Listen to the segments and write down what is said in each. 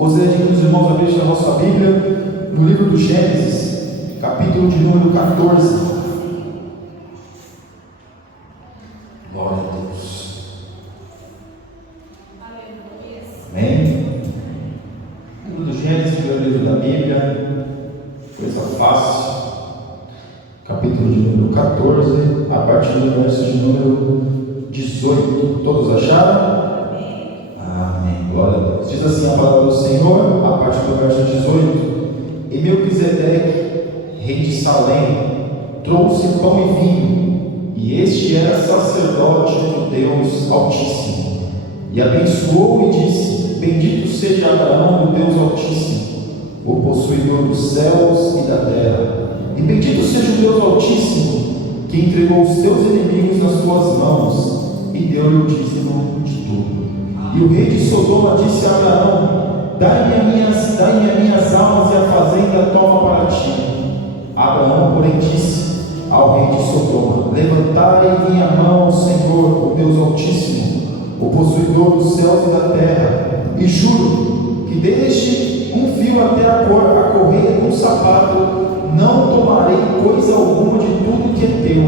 Gostaria de que os irmãos abrissem a nossa Bíblia no livro do Gênesis, capítulo de número 14. Glória a Deus. Amém? Livro do Gênesis, primeiro livro da Bíblia, coisa fácil. Capítulo de número 14, a partir do verso de número 18. Todos acharam? Amém. Glória a Deus. Diz assim a palavra do Senhor, a partir do verso 18: E Melquisedeque, rei de Salém, trouxe pão e vinho, e este era sacerdote do Deus Altíssimo. E abençoou e disse: Bendito seja Abraão do Deus Altíssimo, o possuidor dos céus e da terra. E bendito seja o Deus Altíssimo, que entregou os teus inimigos nas tuas mãos, e deu-lhe o dízimo de tudo. E o rei de Sodoma disse a Abraão: Dai-me as minhas almas e a fazenda toma para ti. Abraão, porém, disse ao rei de Sodoma: Levantai em minha mão o Senhor, o Deus Altíssimo, o possuidor dos céus e da terra, e juro que desde um fio até a correia de um sapato não tomarei coisa alguma de tudo que é teu,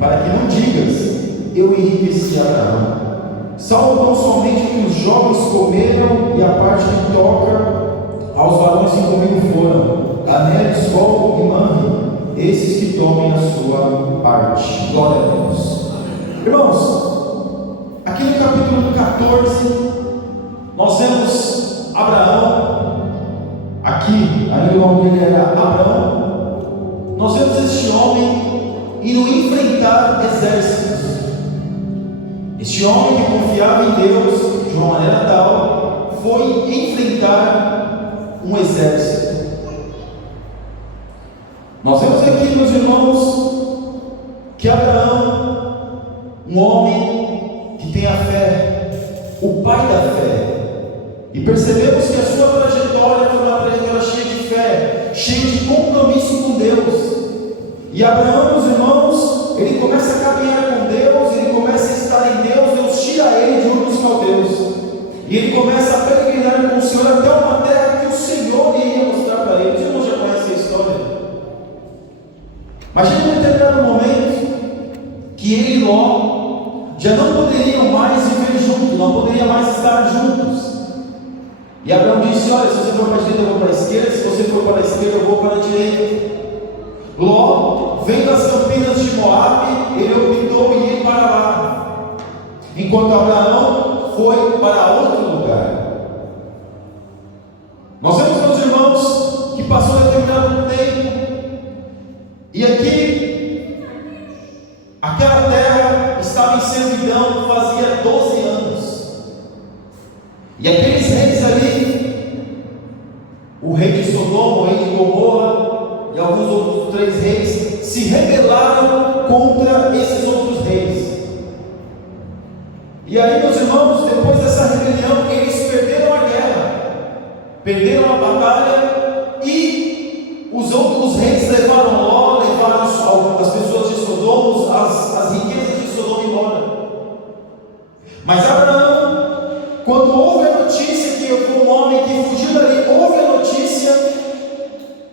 para que não digas: eu enriqueci Abraão. Salvo tão somente que os jovens comeram, e a parte que toca aos varões que comigo foram Anéis, Gol e Manre, esses que tomem a sua parte. Glória a Deus. Irmãos, aqui no capítulo 14 nós vemos Abraão. Aqui, ainda o nome dele era Abraão. Nós vemos este homem indo enfrentar exércitos. Este homem que confiava em Deus de uma maneira tal, foi enfrentar um exército. Nós vemos aqui, meus irmãos, que Abraão, um homem que tem a fé, o pai da fé, e percebemos que a sua trajetória foi uma trajetória cheia de fé, cheia de compromisso com Deus. E Abraão, meus irmãos, ele começa a caminhar com Deus, ele começa a estar em Deus, Deus tira ele de Ur dos Caldeus, e ele começa a peregrinar com o Senhor até uma terra que o Senhor iria mostrar para ele. Os irmãos já conhecem a história. Mas chega um determinado momento que ele e Ló já não poderiam mais viver juntos, não poderiam mais estar juntos. E Abraão disse: olha, se você for para a direita eu vou para a esquerda, se você for para a esquerda eu vou para a direita. Ló, vendo as campinas de Moabe, ele optou em ir para lá, enquanto Abraão foi para outro lugar. Nós vemos, meus irmãos, que passou determinado tempo, e aqui, aquela terra estava em servidão fazia 12 anos, e aqueles reis ali, o rei de Sodoma, o rei de Gomorra e alguns outros 3 reis, se rebelaram contra esses outros reis. E aí, meus irmãos, depois dessa rebelião, eles perderam a guerra, perderam a batalha, e os outros reis levaram Ló, levaram as pessoas de Sodoma, as riquezas de Sodoma embora. Mas Abraão, quando houve a notícia que um homem que fugiu dali, houve a notícia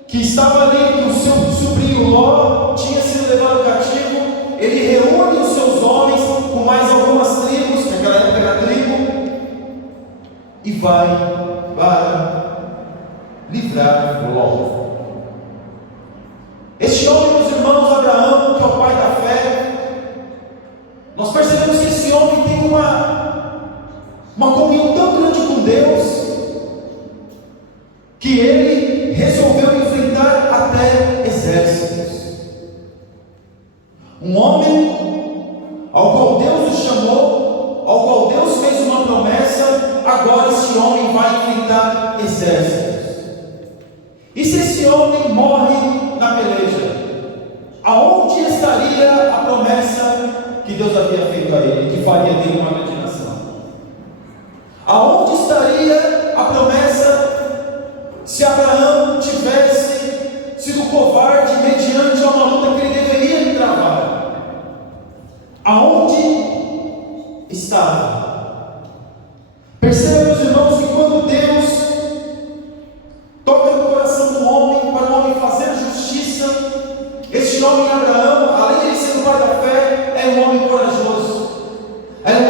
que estava ali, que o seu sobrinho Ló tinha sido levado cativo, ele reúne os seus homens com mais algumas tribos, que naquela época era tribo, e vai para livrar Ló. Este homem, meus irmãos, Abraão, que é o pai da fé, nós percebemos que esse homem tem uma comunhão tão grande com Deus, que ele resolveu enfrentar até exércitos. Um homem ao qual Deus o chamou, ao qual Deus fez uma promessa, agora esse homem vai enfrentar exércitos. E se esse homem morre na peleja, aonde estaria a promessa que Deus havia feito a ele, que faria dele uma grande nação? Aonde estaria a promessa se Abraão tivesse sido covarde mediante a uma luta que ele deveria travar? Aonde estava? Perceba, meus irmãos, que quando Deus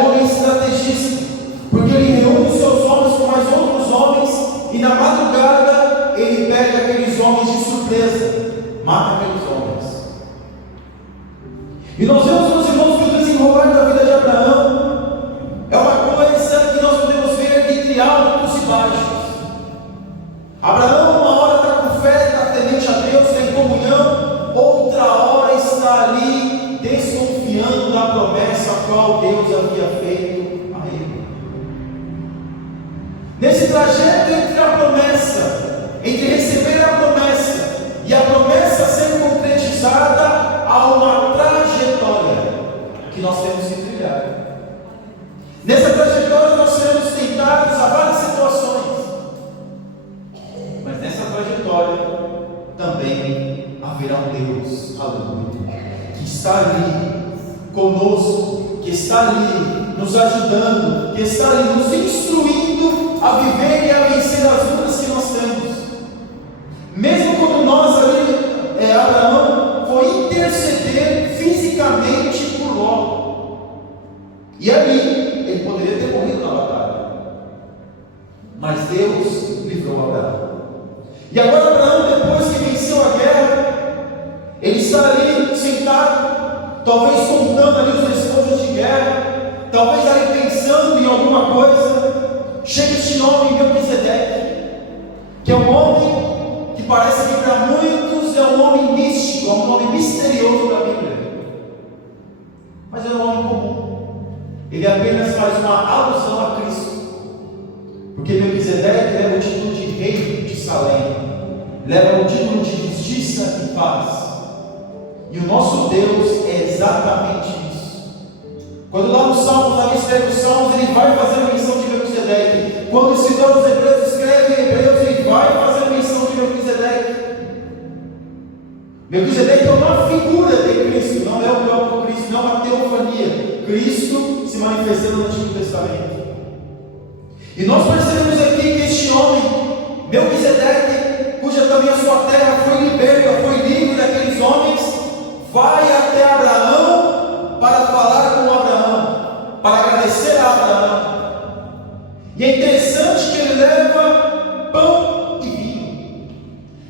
um homem estrategista, porque ele reúne os seus homens com mais outros homens, e na madrugada ele pega aqueles homens de surpresa, mata aqueles homens. E nós vemos, meus irmãos, que o desenrolar da vida de Abraão é uma coisa que nós podemos ver entre altos e baixos. Abraão, uma hora está com fé, está temente a Deus, está em comunhão, outra hora está ali desconfiando da promessa a qual Deus havia feito a ele. Nesse trajeto entre a promessa, entre receber a promessa e a promessa ser concretizada, há uma trajetória que nós temos que trilhar. Nessa trajetória nós seremos tentados a várias situações, mas nessa trajetória também haverá um Deus, aleluia, que está ali conosco, que está ali nos ajudando, que está ali nos instruindo a viver e a vencer as lutas que nós temos. Mesmo quando nós ali, Abraão foi interceder fisicamente por Ló, e ali ele poderia ter morrido na batalha, mas Deus livrou Abraão. E agora Abraão, depois que venceu a guerra, ele está ali sentado, talvez contando ali os despojos de guerra, talvez ali pensando em alguma coisa. Chega este homem, Melquisedeque, que é um homem que parece que para muitos é um homem místico, é um nome misterioso da Bíblia, mas é um homem comum. Ele apenas faz uma alusão a Cristo, porque Melquisedeque leva o título de rei de Salém, leva o título de justiça e paz. E o nosso Deus é exatamente isso. Quando lá nos Salmos, ali escreve os Salmos, ele vai fazer menção de Melquisedeque. Quando o escritor dos Hebreus escreve em Hebreus, ele vai fazer menção de Melquisedeque. Melquisedeque é uma figura de Cristo, não é o próprio Cristo, não é uma teofania. Cristo se manifestando no Antigo Testamento. E nós percebemos aqui que este homem, Melquisedeque, cuja também a sua terra foi liberta, foi livre daqueles homens, vai até Abraão para falar com Abraão, para agradecer a Abraão. E é interessante que ele leva pão e vinho.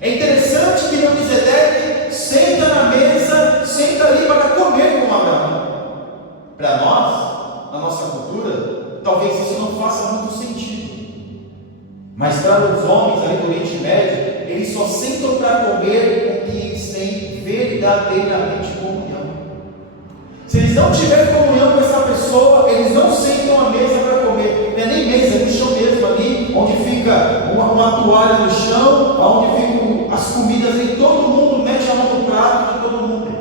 É interessante que Melquisedeque senta na mesa, senta ali para comer com Abraão. Para nós, na nossa cultura, talvez isso não faça muito sentido, mas para os homens ali do Oriente Médio, eles só sentam para comer com quem eles têm verdadeiramente comunhão. Se eles não tiverem comunhão com essa pessoa, eles não sentam à mesa para comer. Não é nem mesa, é no chão mesmo, ali onde fica uma toalha no chão, onde ficam as comidas, e todo mundo mete a mão no prato de todo mundo,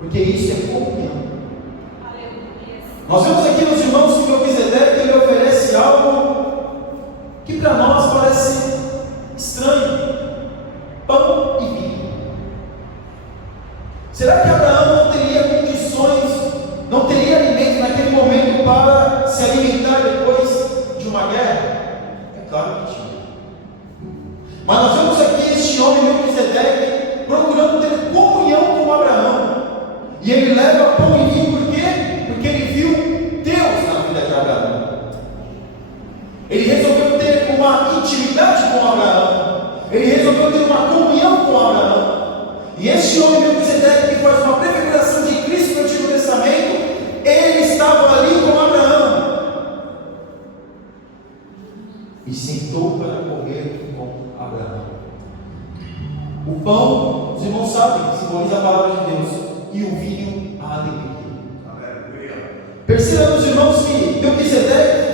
porque isso é comunhão. Nós vemos aqui nos irmãos que Melquisedeque ele oferece algo que para nós parece estranho: pão e vinho. Será que Abraão não teria condições, não teria alimento naquele momento para se alimentar depois de uma guerra? É claro que tinha. Mas nós vemos aqui este homem Melquisedeque procurando ter comunhão com Abraão, e ele leva pão e vinho. Por quê? Porque ele viu Deus na vida de Abraão. Ele resolveu ter uma intimidade com Abraão, ele resolveu ter uma comunhão com Abraão. E este homem Melquisedeque, que faz uma prefiguração de Cristo no Antigo Testamento, ele estava ali com Abraão e sentou para comer com Abraão. O pão, os irmãos sabem, simboliza a palavra de Deus, e o vinho, a alegria. Perceba, meus irmãos, que Melquisedeque,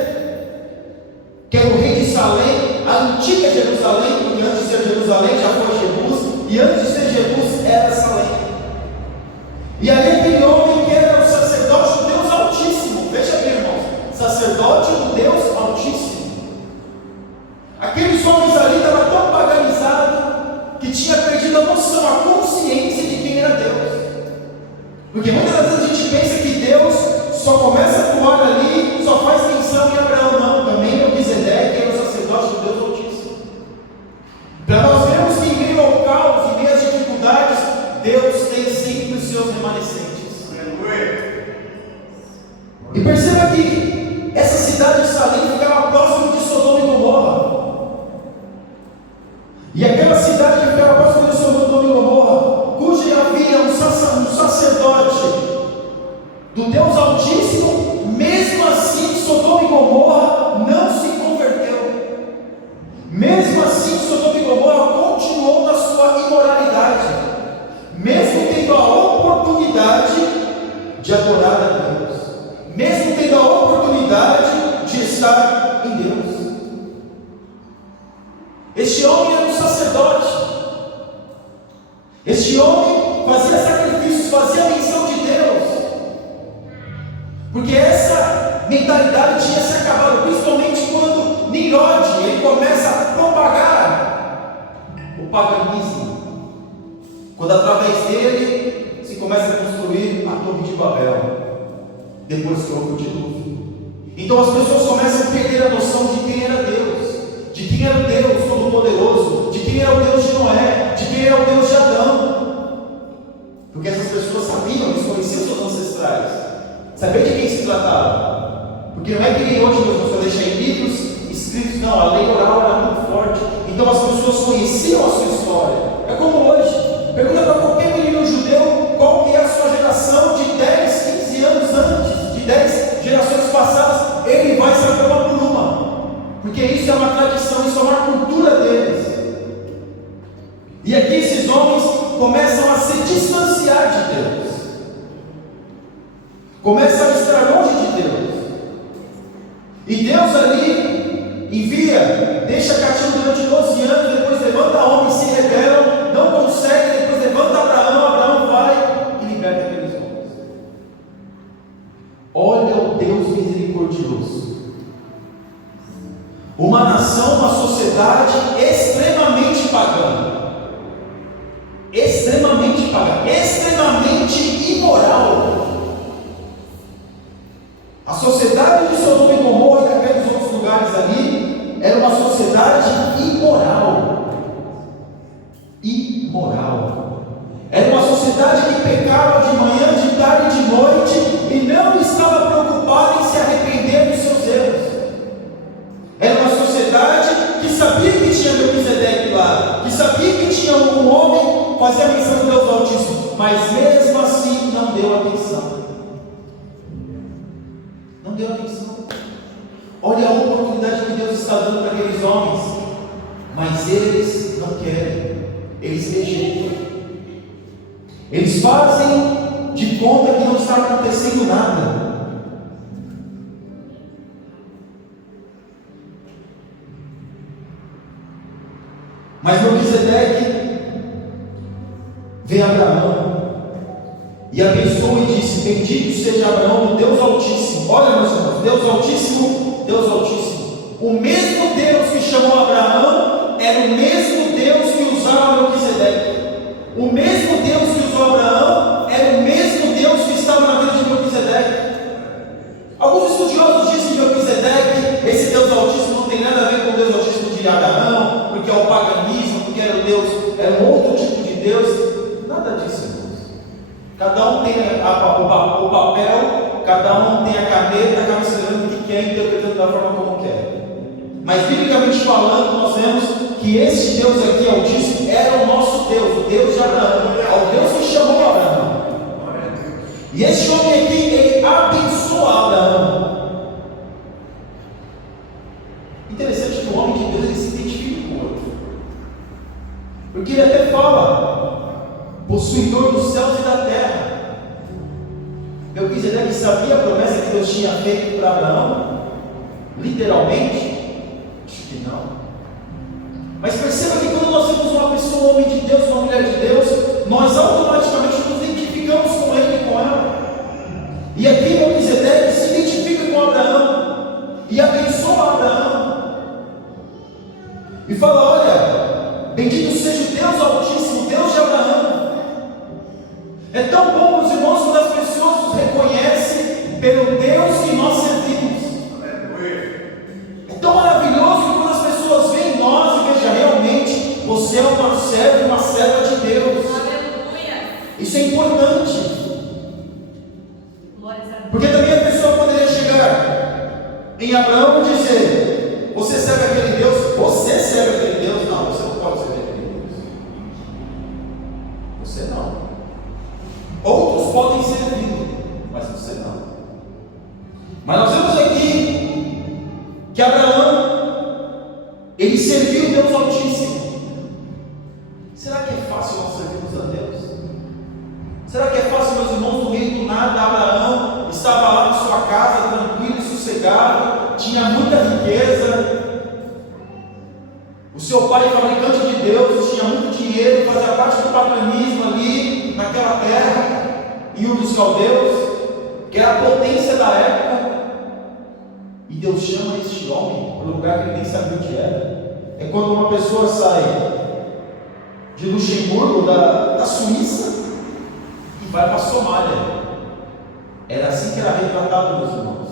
que era o rei de Salém, a antiga Jerusalém, porque antes de ser Jerusalém já foi Jebus, e antes de ser Jebus era Salém. E ali aquele homem que era o sacerdote do Deus Altíssimo, veja bem, irmãos, sacerdote do Deus Altíssimo. Aqueles homens ali estavam tão paganizados que tinha perdido a noção, a consciência de quem era Deus. Porque muitas vezes a gente pensa que Deus só começa a atuar ali, só faz menção em Abraão. Não, também Melquisedeque era o sacerdote do Deus Altíssimo. Para nós vermos que em meio ao caos, em meio às dificuldades, Deus tem sempre os seus remanescentes. E perceba estar em Deus. Este homem era um sacerdote. Este homem fazia sacrifícios, fazia menção de Deus, porque essa mentalidade tinha se acabado, principalmente quando Nimrod ele começa a propagar o paganismo, quando através dele se começa a construir a Torre de Babel, depois que houve o dilúvio. Então as pessoas começam a perder a noção de quem era Deus, de quem era o Deus Todo-Poderoso, de quem era o Deus de Noé, de quem era o Deus de Adão, porque essas pessoas sabiam, eles conheciam seus ancestrais, sabiam de quem se tratava, porque não é que nem hoje Deus só deixa em livros escritos, não, a lei oral era muito forte, então as pessoas conheciam a sua história. É como hoje, pergunta para qualquer menino judeu qual que é a sua geração de 10, 15 anos antes, de 10 gerações passadas, ele vai saber uma por uma, porque isso é uma tradição, isso é uma cultura deles. E aqui esses homens começam a se distanciar de Deus, começam a estar longe de Deus, e Deus ali envia, deixa cativo durante 12 anos, depois levanta homens, se rebelam, não consegue, depois levanta Abraão vai e liberta aqueles homens. Olha o Deus misericordioso. Uma nação, uma sociedade extremamente pagã, extremamente imoral. A sociedade de Sodoma e Gomorra e daqueles outros lugares ali era uma sociedade imoral. Era uma sociedade que pecava de manhã, de tarde e de noite e não estava preocupada em se arrepender dos seus erros. Era uma sociedade que sabia que tinha Melquisedeque lá, que sabia que tinha um homem, fazia menção do Deus Altíssimo, mas mesmo assim não deu atenção. Não deu atenção. Olha a oportunidade que Deus está dando para aqueles homens, mas eles não querem, eles rejeitam. Eles fazem de conta que não está acontecendo nada. Mas Melquisedeque vê Abraão e abençoou e disse: bendito seja Abraão, o Deus Altíssimo. Olha, meus irmãos, Deus Altíssimo, Deus Altíssimo. O mesmo Deus que chamou Abraão era o mesmo Deus que usava Melquisedeque. O mesmo Deus que usou Abraão era o mesmo Deus que estava na vida de Melquisedeque. Alguns estudiosos dizem que Melquisedeque, esse Deus Altíssimo, não tem nada a ver com o Deus Altíssimo de Abraão, porque é o paganismo, porque era um outro tipo de Deus. Nada disso, irmãos. Cada um tem o papel, cada um tem a caneta, acaba escrevendo o que quer, interpretando da forma como quer. Mas, biblicamente falando, nós vemos que esse Deus aqui, Altíssimo, era o nosso Deus, o Deus de Abraão, é o Deus que chamou Abraão. E esse homem aqui, ele abençoa Abraão. Interessante que o homem de Deus, ele se identifica com o outro, porque ele até fala: possuidor dos céus e da terra. Melquisedeque sabia a promessa que Deus tinha feito para Abraão? Literalmente? Acho que não. Mas perceba que quando nós vemos uma pessoa, um homem de Deus, uma mulher de Deus, nós automaticamente nos identificamos com ele e com ela. E aqui Melquisedeque se identifica com Abraão e abençoa Abraão e fala: olha, bendito seja o Deus Altíssimo, Deus de Abraão. É tão bom, meus irmãos, quando as pessoas nos reconhecem pelo Deus que nós servimos. É tão maravilhoso que quando as pessoas veem em nós e vejam realmente, você é um servo, uma serva de Deus. Isso é importante. Porque também a pessoa poderia chegar em Abraão e dizer: você serve aquele Deus? Você serve aquele Deus? Não, você não pode servir aquele Deus. Você não. Outros podem servir, mas você não. Mas nós vemos aqui que Abraão, ele serviu o Deus Altíssimo. Será que é fácil nós servirmos a Deus? Será que é fácil, meus irmãos, no meio do nada, Abraão estava lá na sua casa, tranquilo e sossegado, prosperava, tinha muita riqueza. O seu pai, fabricante de Deus, tinha muito dinheiro, fazia parte do paganismo ali naquela terra, e um dos caldeus, que era a potência da época. E Deus chama este homem para um lugar que ele nem sabia onde era. É quando uma pessoa sai de Luxemburgo, da Suíça, e vai para a Somália. Era assim que era retratado, meus irmãos.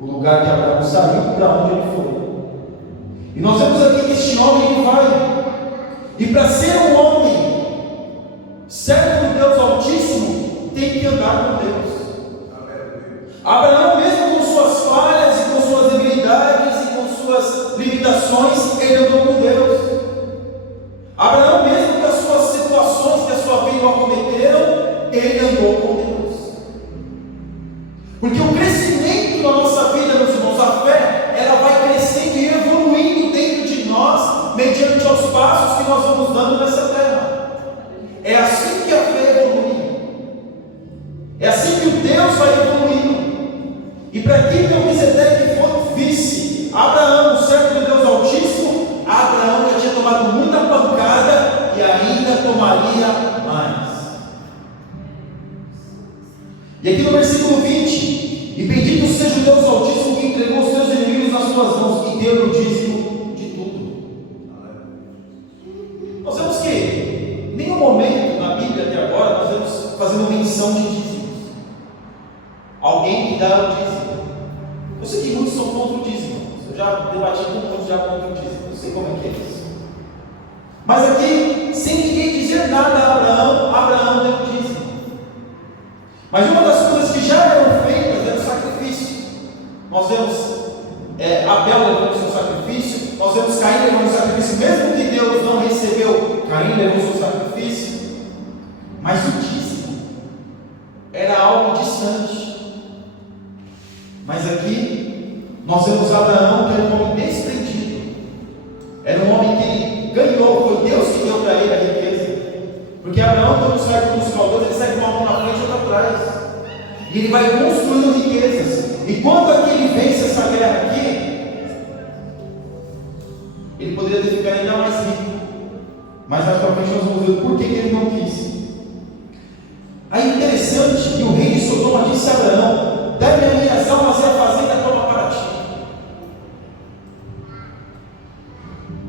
O lugar que Abraão saiu, para onde ele foi. E nós vemos aqui que este homem ele vai. E para ser um homem servo de Deus Altíssimo, tem que andar com Deus. Abraão, mesmo com suas falhas e com suas debilidades e com suas limitações, ele andou com Deus. Abraão, mesmo com as suas situações que a sua vida o acometeram, ele andou com Deus. Porque o crescimento da nossa vida, meus irmãos, a fé, ela vai crescendo e evoluindo dentro de nós, mediante aos passos que nós vamos dando nessa terra. É assim que a fé evolui. É assim que o Deus vai evoluindo. E para que Melquisedeque visse Abraão, o servo de Deus Altíssimo, Abraão já tinha tomado muita pancada e ainda tomaria mais. E aqui no versículo 20: e bendito seja o Deus Altíssimo que entregou os seus inimigos nas suas mãos e deu o dízimo de tudo. Nós vemos que em nenhum momento na Bíblia até agora nós vemos fazendo menção de dízimos. Alguém que dá o dízimo. Eu sei que muitos são contra o dízimo. Eu já debati com muitos já contra o dízimo. Eu sei como é que é isso. Mas aqui, sem ninguém dizer nada a Abraão, Abraão deu o dízimo. Mas uma das coisas que já eram feitas era o sacrifício. Nós vemos Abel levando o seu sacrifício, nós vemos Caim levando o sacrifício, mesmo que Deus não recebeu, Caim levou o seu sacrifício. Mas o dízimo era algo distante. Mas aqui nós vemos Abraão, que era um homem desprendido, era um homem que ganhou, foi Deus que deu para ele a riqueza. Porque Abraão, quando sai com os caldeus, ele sai com uma mão na frente e outra atrás, e ele vai construindo riquezas. E quando aqui ele vence essa guerra aqui, ele poderia ter ficado ainda mais rico, mas mais para frente nós vamos ver por que ele não quis. Aí interessante que o rei de Sodoma disse a Abraão: dá-me as minhas almas e a fazenda toma para ti.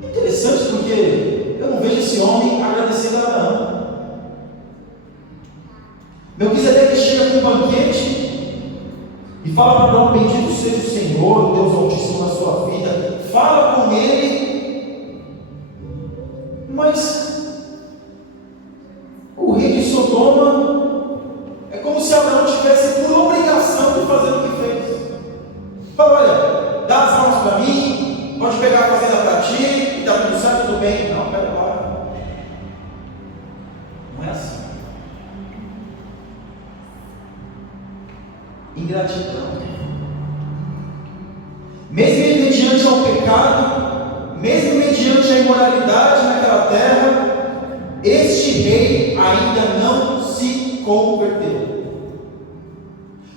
Interessante, porque eu não vejo esse homem agradecendo a Abraão. Melquisedeque chega com um banquete e fala para Abraão: bendito seja o Senhor, Deus Altíssimo na sua vida. Fala com ele, mas o rei de Sodoma, é como se Abraão tivesse por obrigação de fazer o que fez. Fala: olha, dá as almas para mim, pode pegar a fazenda para ti, e está tudo certo, tudo bem. Não, pera lá. Não é assim. Ingratidão. Mesmo mediante ao pecado, mesmo mediante a imoralidade naquela terra, este rei ainda não se converteu.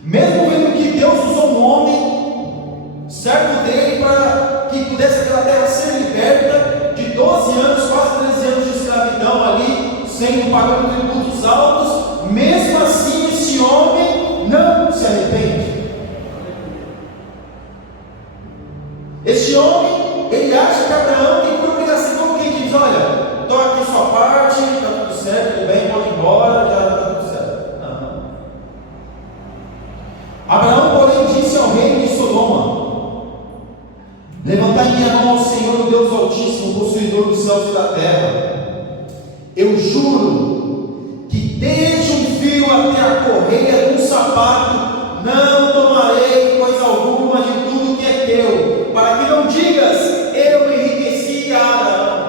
Mesmo vendo que Deus usou um homem, servo dele, para que pudesse aquela terra ser liberta de 12 anos, quase 13 anos de escravidão ali, sendo pagando tributos altos, mesmo assim esse homem não se arrepende. Este homem, ele acha que Abraão tem por obrigação, quem diz: olha, estou aqui sua parte, está tudo certo, tudo bem, pode ir embora, já está tudo certo. Não. Abraão, porém, disse ao rei de Sodoma: levantai minha mão ao Senhor, o Deus Altíssimo, possuidor dos céus e da terra. Eu juro que desde um fio até a correia de um sapato não tomarei coisa alguma de tudo que é teu, para que não digas: eu enriqueci a Abraão.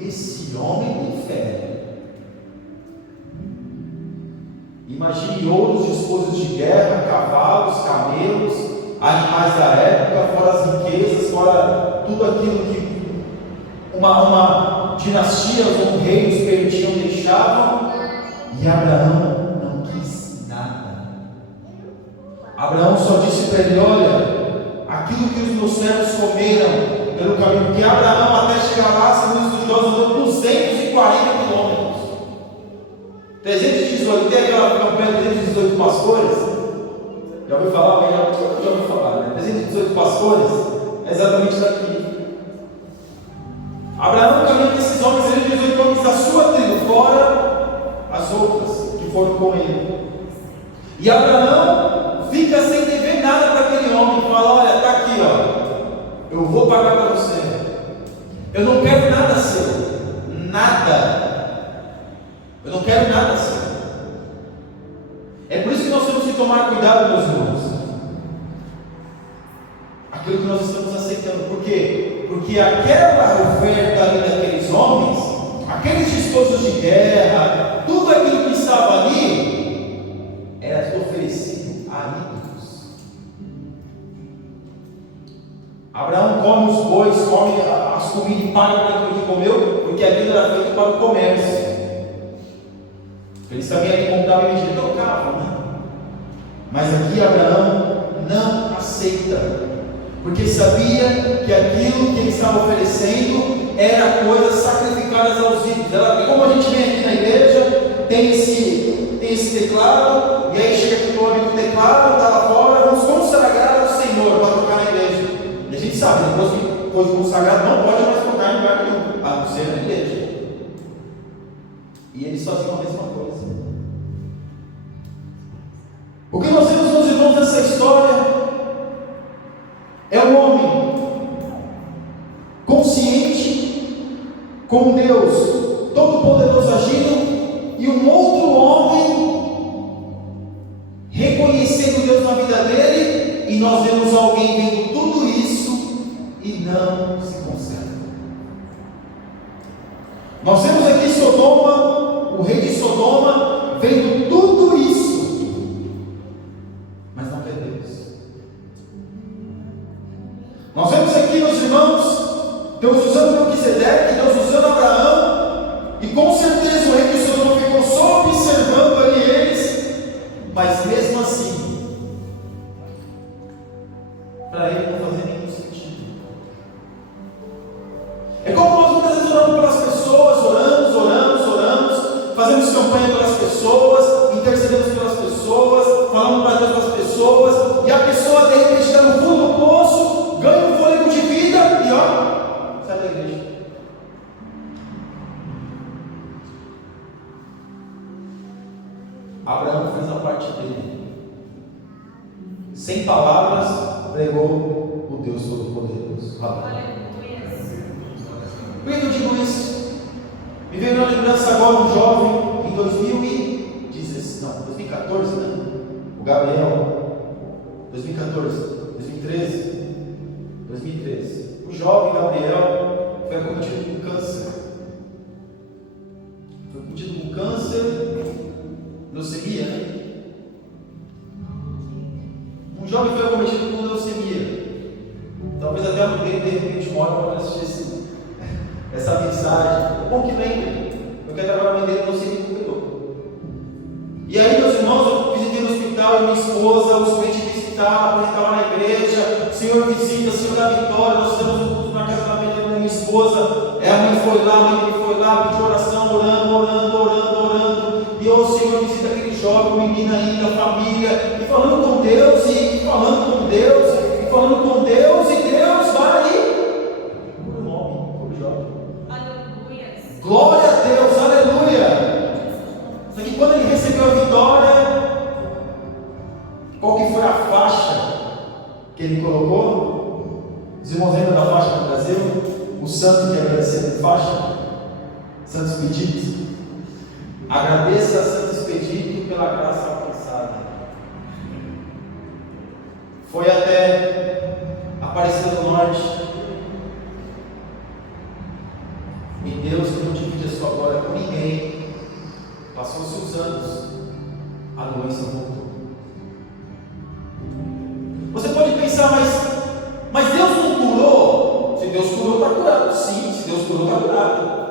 Esse homem tem fé. Imagine ouros dispostos de guerra, cavalos, camelos, animais da época, fora as riquezas, fora tudo aquilo que uma dinastia, os reinos permitiam, deixavam. E Abraão não quis nada. Abraão só disse para ele: olha, aquilo que os meus servos comeram pelo caminho, porque Abraão até chegar lá, segundo os estudiosos, andou 240 quilômetros. 318, tem aquela campanha 318 pastores? Já ouviu falar? Já ouviu falar, né? 318 pastores é exatamente daqui. Abraão caminha com esses homens, 318 homens da sua tribo, fora as outras que foram com ele. E Abraão fica sem dever nada para aquele homem, fala: olha, está aqui, ó, eu vou pagar para você, eu não quero nada seu, nada, eu não quero nada seu. É por isso que nós temos que tomar cuidado, meus irmãos, aquilo que nós estamos aceitando. Por quê? Porque aquela oferta ali daqueles homens, aqueles despojos de guerra, tudo aquilo que estava ali, era oferecido a ídolos. Abraão come os bois, come as comidas e paga para aquilo que comeu, porque aquilo era feito para o comércio. Eles também ali compravam e vendiam, trocavam, né? Mas aqui Abraão não aceita, porque sabia que aquilo que ele estava oferecendo era coisas sacrificadas aos ídolos. E como a gente vem aqui na igreja, tem esse teclado, e aí chega aqui o homem do teclado, está lá fora, vamos consagrar ao Senhor para tocar na igreja. E a gente sabe, depois que foi consagrado, não pode mais tocar em lugar nenhum, a não ser na igreja. E eles faziam a mesma coisa. O que nós temos, meus irmãos, nessa história é um homem consciente com Deus Todo-Poderoso agindo, e um outro homem reconhecendo Deus na vida dele, e nós vemos alguém vendo tudo isso e não se conserva. Nós temos aqui Sodoma, o rei de Sodoma, vendo tudo isso, mas não quer Deus. Nós vemos aqui, meus irmãos, Deus usando Melquisedeque, Deus usando Abraão, e com certeza o rei de Sodoma ficou só observando ali eles, mas mesmo assim, para ele não fazia nenhum sentido. É como nós muitas vezes oramos pelas pessoas, oramos, fazemos campanha pelas pessoas, intercedemos pelas pessoas, falamos para Deus pelas pessoas, e a pessoa de repente está no fundo do poço, ganha um fôlego de vida e ó, sai da igreja. Abraão fez a parte dele, sem palavras, pregou o Deus Todo-Poderoso. Por que eu digo isso? Me veio na lembrança agora um jovem em 2014, né? O Gabriel, 2013. O jovem Gabriel foi acometido com câncer. Leucemia, né? Um jovem foi acometido com leucemia. Talvez até alguém de repente mora para assistir essa mensagem. É bom que lembre, porque até agora a mãe dele não se recuperou. E aí, meus irmãos, eu visitei no hospital e minha esposa, os doentes visitavam, apresentavam na igreja. Senhor visita, Senhor da vitória. Nós estamos no culto na casa da minha esposa. A mãe foi lá, a mãe dele foi lá, pediu oração, orando. E o Senhor visita aquele jovem, o menino ainda, a família, e falando com Deus, e Deus vai por um homem, por um jovem. Aleluia. Glória a Deus, aleluia. Só que quando ele recebeu a vitória, qual que foi a faixa que ele colocou? Os irmãos lembram da faixa no Brasil? O santo que agradeceu a faixa? Santo Expedito. Agradeça a Santo Expedito pela graça alcançada. Foi até Aparecida do Norte. E Deus não divide a sua glória com ninguém. Passou-se os anos, a doença voltou. Você pode pensar, mas Deus não curou? Se Deus curou, está curado. Sim, se Deus curou, está curado.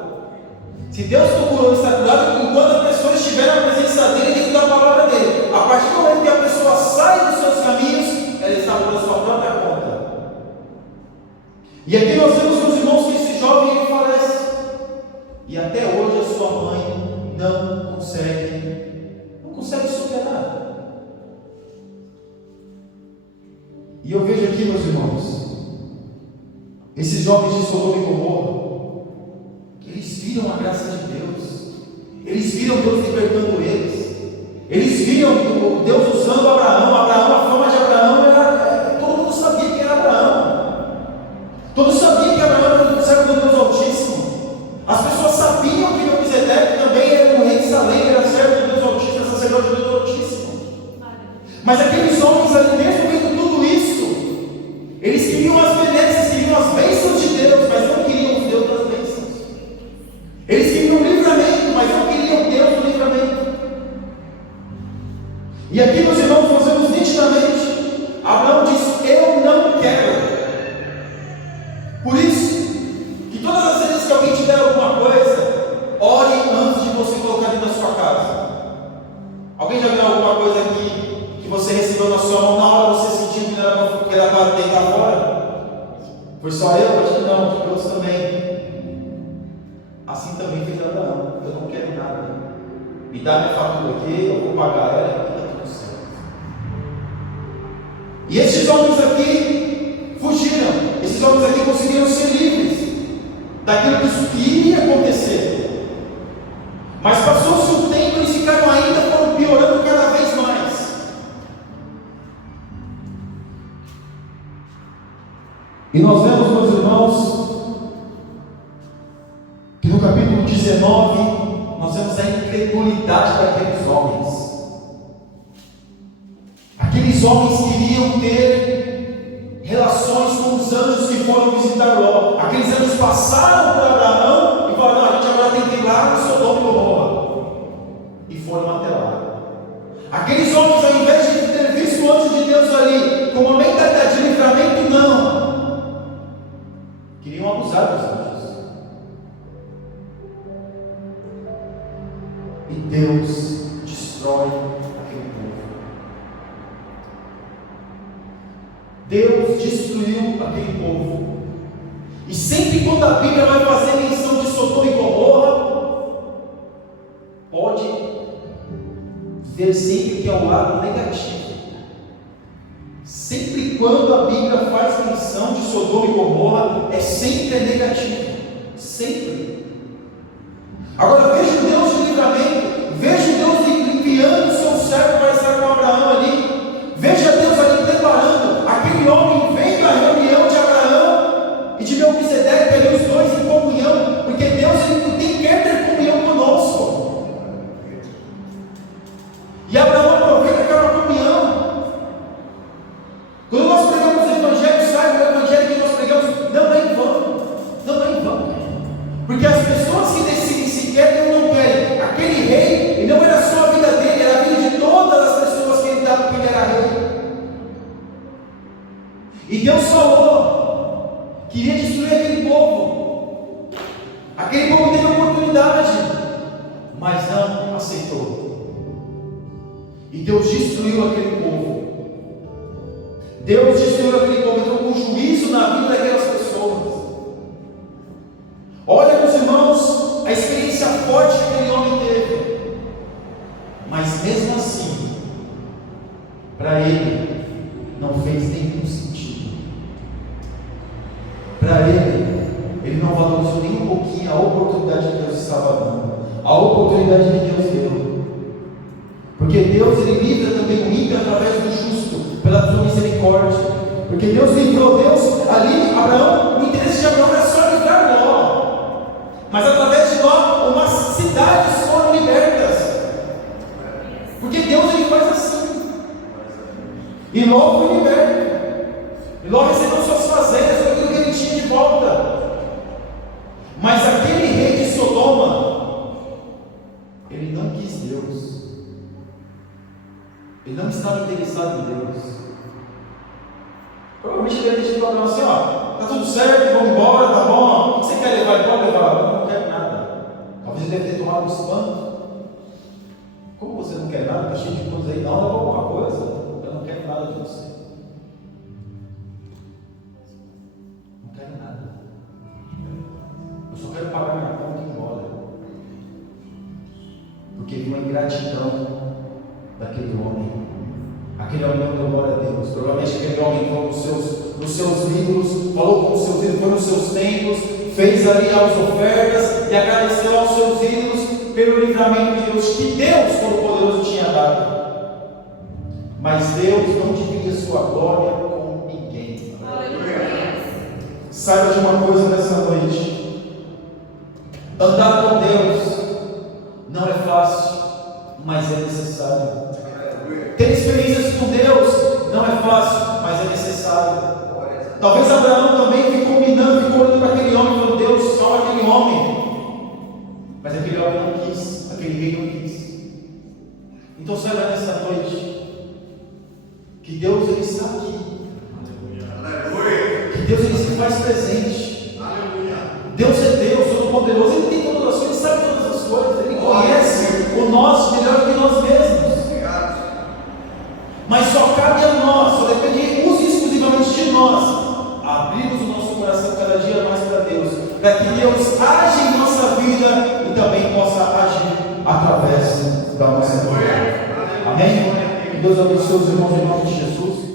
Se Deus não curou, está curado enquanto a pessoa estiver na presença dele dentro da palavra dele. a partir do momento que a pessoa sai dos seus caminhos, ela está por sua própria conta. E aqui nós vemos, meus irmãos, que esse jovem ele falece. E até hoje a sua mãe não consegue superar. E eu vejo aqui, meus irmãos, esses jovens de Sodoma e Gomorra, eles viram a graça de Deus, eles viram Deus libertando eles viram Deus usando Abraão, a fama de Abraão era, todo mundo sabia que era Abraão, todos sabiam que Abraão era o servo do Deus Altíssimo, as pessoas sabiam que Melquisedeque também era o rei de Salém, era servo do Deus Altíssimo, sacerdote do Deus Altíssimo. Mas aqueles homens ali, mesmo vendo tudo isso, eles queriam as benesses, queriam as bênçãos de Deus, mas não queriam o Deus das bênçãos. Eles queriam o livramento, mas não queriam Deus do livramento. E aqui, meus irmãos, nós vemos nitidamente, Abraão diz: eu não quero. Por isso, que todas as vezes que alguém te der alguma coisa, ore antes de você colocar dentro da sua casa. Alguém já viu alguma coisa aqui que você recebeu na sua mão, na hora você sentiu que era para deitar fora? Foi só eu? Acho que não, acho que outros também. Assim também fez Abraão: eu não quero nada, me dá minha fatura aqui, eu vou pagar ela e está tudo certo. E esses homens aqui fugiram, esses homens aqui conseguiram ser livres daquilo que iria acontecer. Mas passou-se um tempo e eles ficaram ainda, foram piorando cada vez mais. E nós vemos, meus irmãos, que no capítulo 19 nós vemos a incredulidade daqueles homens. Aqueles homens queriam ter relações com os anjos que foram visitar Ló. Aqueles anjos passaram por Abraão e falaram: não, a gente agora tem que ir lá no Sodoma e Gomorra. E foram até lá. Aqueles homens, ao invés de ter visto o anjo de Deus ali com uma mentalidade de livramento, não, queriam abusar dos anjos. E Deus destrói aquele povo. Deus destruiu aquele povo. E sempre quando a Bíblia vai fazer menção de Sodoma e Gomorra, pode ver sempre que é o lado negativo. Sempre quando a Bíblia faz menção de Sodoma e Gomorra, é sempre negativo. Sempre. Agora veja o Deus de livramento, veja o Deus enviando o seu servo para estar com Abraão ali, veja Deus ali preparando, aquele homem vendo a reunião de Abraão e de Melquisedeque, ali os dois em comunhão, porque Deus ele quer ter comunhão conosco, e Abraão aproveita aquela comunhão. Quando nós pregamos o Evangelho, sabe, o Evangelho que nós pregamos não é em vão, não é em vão, porque as pessoas que decidem se querem ou não querem, aquele rei, e não era só a vida dele, era a vida de todas as pessoas que ele dava, porque ele era rei. E Deus falou que iria destruir aquele povo. Aquele povo teve oportunidade, mas não aceitou. E Deus destruiu aquele povo. Deus destruiu aquele povo, entrou com juízo na vida daquelas pessoas. Olha, meus irmãos, a experiência forte que aquele homem teve. Mas mesmo assim, para ele, não fez nenhum sentido. Para ele não valorizou nem um pouquinho a oportunidade que Deus estava dando, a oportunidade que Deus deu. Porque Deus ele livra também o ímpio através do justo, pela sua misericórdia. Porque Deus livrou, Deus ali, Abraão, o interesse de Abraão era só livrar Ló. Mas através de Ló, umas cidades foram libertas. Porque Deus ele faz assim. E Ló foi liberto. E Ló recebeu suas fazendas, tudo aquilo que ele tinha de volta. Mas aquele rei de Sodoma, ele não quis Deus. Ele não estava interessado em Deus. Provavelmente ele deve ter dito assim: ó, tá tudo certo, vamos embora, tá bom? O que você quer levar? Pode levar. Eu não quero nada. Talvez ele deve ter tomado um espanto. Como você não quer quer nada, está cheio de coisas aí, não, leva alguma coisa, eu não quero nada de você. Não quero nada. Eu só quero pagar minha conta e ir embora. Porque viu a ingratidão daquele homem. Aquele homem não deu glória a Deus. Provavelmente aquele homem foi nos seus ídolos, falou com os seus ídolos, foi nos seus templos, fez ali as ofertas e agradeceu aos seus ídolos pelo livramento de Deus, que Deus Todo-Poderoso tinha dado. Mas Deus não divide a sua glória com ninguém. Saiba de uma coisa nessa noite: andar com Deus não é fácil, mas é necessário. Ter experiências com Deus não é fácil, mas é necessário. Talvez Abraão também ficou combinando, ficou olhando para aquele homem, falando: Deus, salva aquele homem. Mas aquele homem não quis, aquele rei não quis. Então saiba nessa noite que Deus ele está aqui. Que Deus ele se faz presente. Deus é Deus, Todo-Poderoso, Ele tem todas as coisas, Ele sabe todas as coisas, Ele conhece o nosso melhor que nós mesmos. Mas só cabe a nós, só depende exclusivamente de nós, abrirmos o nosso coração cada dia mais para Deus, para que Deus age em nossa vida e também possa agir através da nossa vida. Amém? Que Deus abençoe os irmãos em nome de Jesus.